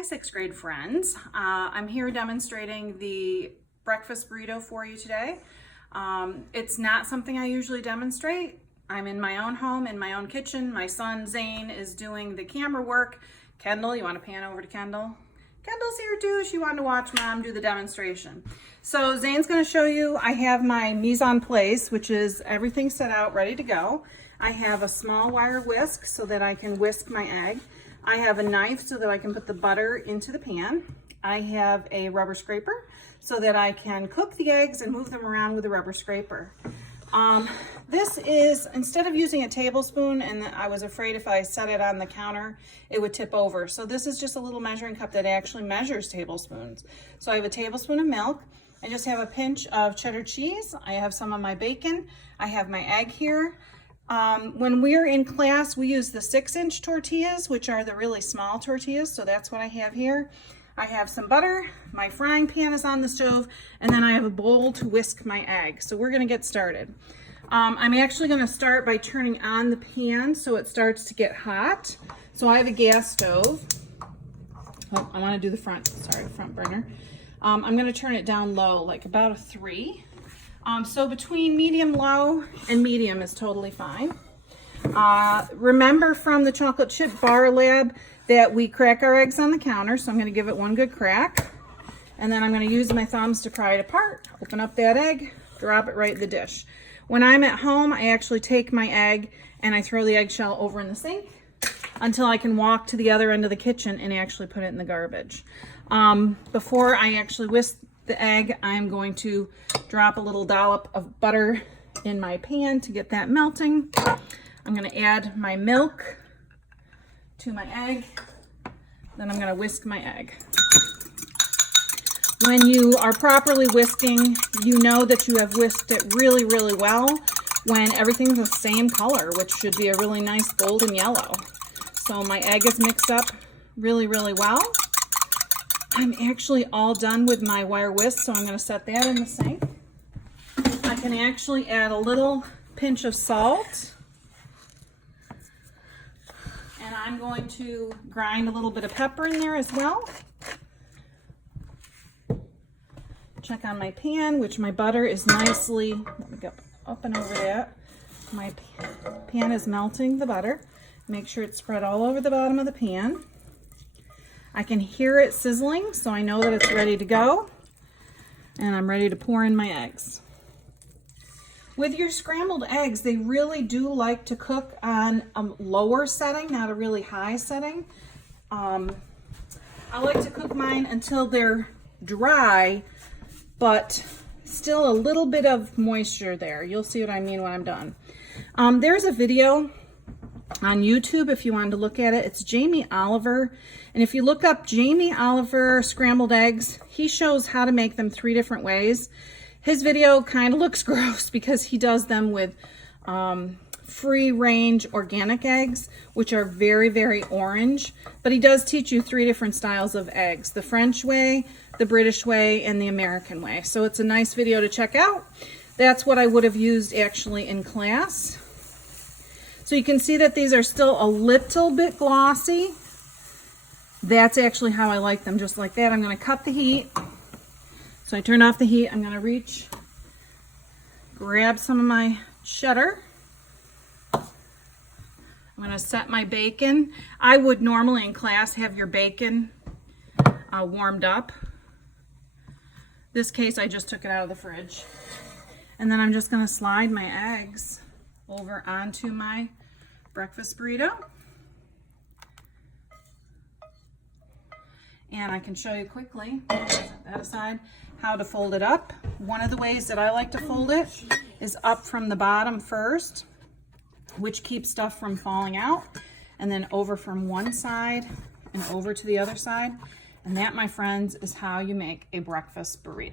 Hi, sixth grade friends. I'm here demonstrating the breakfast burrito for you today. It's not something I usually demonstrate. I'm in my own home, in my own kitchen. My son Zane is doing the camera work. Kendall, you want to pan over to Kendall? Kendall's here too. She wanted to watch Mom do the demonstration. So Zane's going to show you. I have my mise en place, which is everything set out, ready to go. I have a small wire whisk so that I can whisk my egg. I have a knife so that I can put the butter into the pan. I have a rubber scraper so that I can cook the eggs and move them around with a rubber scraper. This is, instead of using a tablespoon, and I was afraid if I set it on the counter, it would tip over. So this is just a little measuring cup that actually measures tablespoons. So I have a tablespoon of milk. I just have a pinch of cheddar cheese. I have some of my bacon. I have my egg here. When we're in class, we use the 6-inch tortillas, which are the really small tortillas. So that's what I have here. I have some butter, my frying pan is on the stove, and then I have a bowl to whisk my egg. So we're gonna get started. I'm actually gonna start by turning on the pan so it starts to get hot. So I have a gas stove. Oh, I wanna do the front, sorry, front burner. I'm gonna turn it down low, like about a 3. So between medium low and medium is totally fine. Remember from the chocolate chip bar lab that we crack our eggs on the counter. So I'm going to give it one good crack. And then I'm going to use my thumbs to pry it apart, open up that egg, drop it right in the dish. When I'm at home, I actually take my egg and I throw the eggshell over in the sink until I can walk to the other end of the kitchen and actually put it in the garbage. Before I actually whisk the egg, I'm going to drop a little dollop of butter in my pan to get that melting. I'm going to add my milk to my egg. Then I'm going to whisk my egg. When you are properly whisking, you know that you have whisked it really, really well when everything's the same color, which should be a really nice golden yellow. So my egg is mixed up really, really well. I'm actually all done with my wire whisk, so I'm going to set that in the sink. I can actually add a little pinch of salt. And I'm going to grind a little bit of pepper in there as well. Check on my pan, which my butter is nicely, let me go up and over that. My pan is melting the butter. Make sure it's spread all over the bottom of the pan. I can hear it sizzling, so I know that it's ready to go. And I'm ready to pour in my eggs. With your scrambled eggs, they really do like to cook on a lower setting, not a really high setting. I like to cook mine until they're dry, but still a little bit of moisture there. You'll see what I mean when I'm done. There's a video on YouTube if you wanted to look at it. It's Jamie Oliver. And if you look up Jamie Oliver scrambled eggs, he shows how to make them 3 different ways. His video kind of looks gross because he does them with free-range organic eggs, which are very, very orange. But he does teach you 3 different styles of eggs: the French way, the British way, and the American way. So it's a nice video to check out. That's what I would have used actually in class. So you can see that these are still a little bit glossy. That's actually how I like them, just like that. I'm going to cut the heat. So I turn off the heat. I'm going to reach, grab some of my cheddar. I'm going to set my bacon. I would normally in class have your bacon warmed up. This case, I just took it out of the fridge. And then I'm just going to slide my eggs over onto my breakfast burrito. And I can show you quickly, set that aside, how to fold it up. One of the ways that I like to fold it is up from the bottom first, which keeps stuff from falling out, and then over from one side and over to the other side. And that, my friends, is how you make a breakfast burrito.